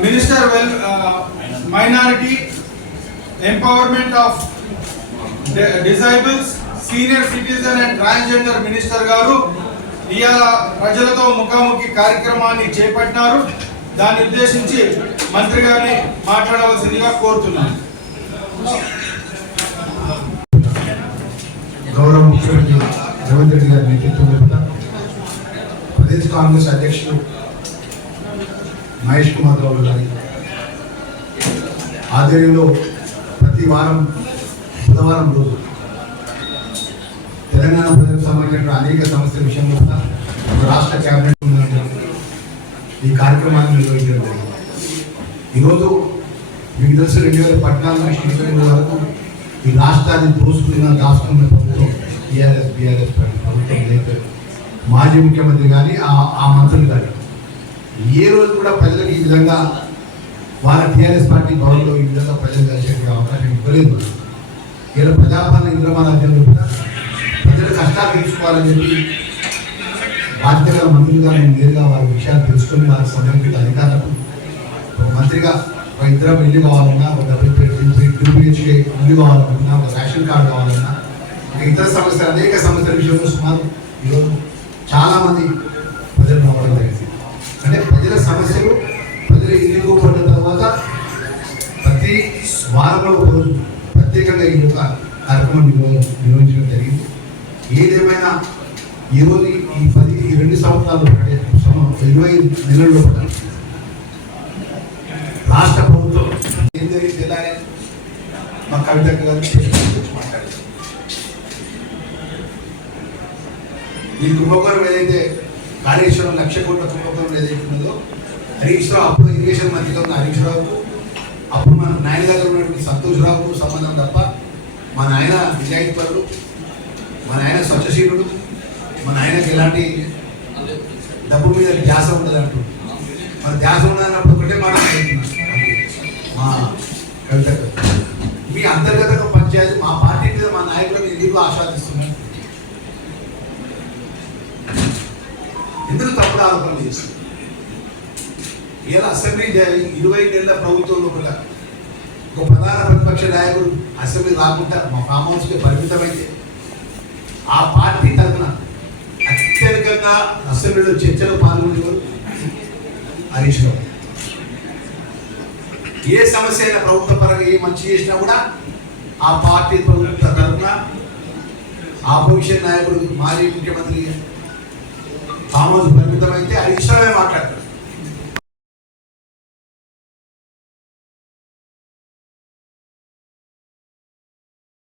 Minister Minority, Empowerment of Disabled, Senior Citizen and Transgender Minister గారు ఇయాల ప్రజలతో ముఖాముఖి కార్యక్రమాన్ని చేపట్టినారు. దాన్ని ఉద్దేశించి మంత్రి గారిని మాట్లాడవలసిందిగా కోరుతున్నాను. గౌరవ ముఖ్యమంత్రి రేవంత్ రెడ్డి గారి నేతృత్వంలో ప్రదేశ్ కాంగ్రెస్ అధ్యక్షుడు మహేష్ కుమార్ గౌడ్ గారి ఆధ్వర్యంలో ప్రతి వారం బుధవారం రోజు తెలంగాణ ప్రజలకు సంబంధించిన అనేక సమస్యల విషయంలో రాష్ట్ర కేబినెట్ ఈ కార్యక్రమాన్ని నిర్వహించడం జరిగింది. ఈరోజు మీకు తెలుసు 2014 నుంచి 2020 వరకు ఈ రాష్ట్రాన్ని దాచుకున్న ప్రభుత్వం బీఆర్ఎస్ ప్రభుత్వం మాజీ ముఖ్యమంత్రి కానీ ఆ మంత్రులు కానీ ఏ రోజు కూడా ప్రజలకు ఈ విధంగా వాళ్ళ టీఆర్ఎస్ పార్టీ భవన్లో ఈ విధంగా ప్రజలు కలిసే అవకాశం ఇవ్వలేదు. ఇలా ప్రజాపాలన ఇంద్రమారాజ్యంలో కూడా ప్రజల కష్టాలు తెలుసుకోవాలని చెప్పి బాధ్యత గల మంత్రులుగా నేను నేరుగా వారి విషయాలు తెలుసుకొని వారికి సంబంధించిన అధికారులకు ఒక మంత్రిగా ఒక ఇద్దరం ఇల్లు కావాలన్నా, ఒక డబ్ల్యూహెచ్కే ఇల్లు కావాలన్నా, ఒక రేషన్ కార్డు కావాలన్నా, ఇతర సమస్యలు అనేక సమస్యల విషయంలో సుమారు ఈరోజు చాలామంది ప్రజలు రావడం జరిగింది. అంటే ప్రజల సమస్యలు ప్రజలు ఎన్నుకోబడిన తర్వాత ప్రతి వారంలో ఒక రోజు ప్రత్యేకంగా ఈ యొక్క కార్యక్రమం నిర్వహించడం జరిగింది. ఏదేమైనా ఈరోజు ఈ 2 సంవత్సరాలు 20 నెలల్లో రాష్ట్ర ప్రభుత్వం ఏం జరిగింది తెల్లారే మా కవిత గారు మాట్లాడారు. ఈ కుంభకోణం ఏదైతే కాళేశ్వరం 1,00,000 కోట్ల కుంభకోణం ఏదైతే ఉన్నదో హరీష్ రావు అప్పుడు ఇరిగేషన్ మంత్రిగా ఉన్న హరీష్ రావుకు అప్పుడు మన నాయన దగ్గర ఉన్నటువంటి సంతోష్ రావుకు సంబంధం తప్ప మా నాయన నిజాయితీపరుడు, మా నాయన స్వచ్ఛశీలుడు, మన ఆయనకి ఎలాంటి డబ్బు మీద ధ్యాస ఉండదు అంటూ మన ధ్యాస ఉండదన్నప్పుడు ఒకటే మాట మా కవిత మీ అంతర్గతంగా పనిచేయాలి. మా పార్టీ మీద మా నాయకులను ఎందుకు ఆస్వాదిస్తున్నారు, ఎందుకు తప్పుడు ఆరోపణలు చేస్తున్నారు? ఇలా అసెంబ్లీ 20 ఏళ్ల ప్రభుత్వంలో కూడా ఒక ప్రధాన ప్రతిపక్ష నాయకుడు అసెంబ్లీ రాకుండా మా ఫామ్ హౌస్కి పరిమితమైతే ఆ పార్టీ తరఫున అత్యధికంగా అసెంబ్లీలో చర్చలో పాల్గొనేవారు హరీష్ రావు. ఏ సమస్య అయినా ప్రభుత్వ పరంగా ఏ మంచి చేసినా కూడా ఆ పార్టీ ప్రభుత్వ తరఫున ఆపోజిషన్ నాయకుడు మాజీ ముఖ్యమంత్రి ఫామ్ హౌస్ పరిమితమైతే హరీష్ రావే మాట్లాడతారు.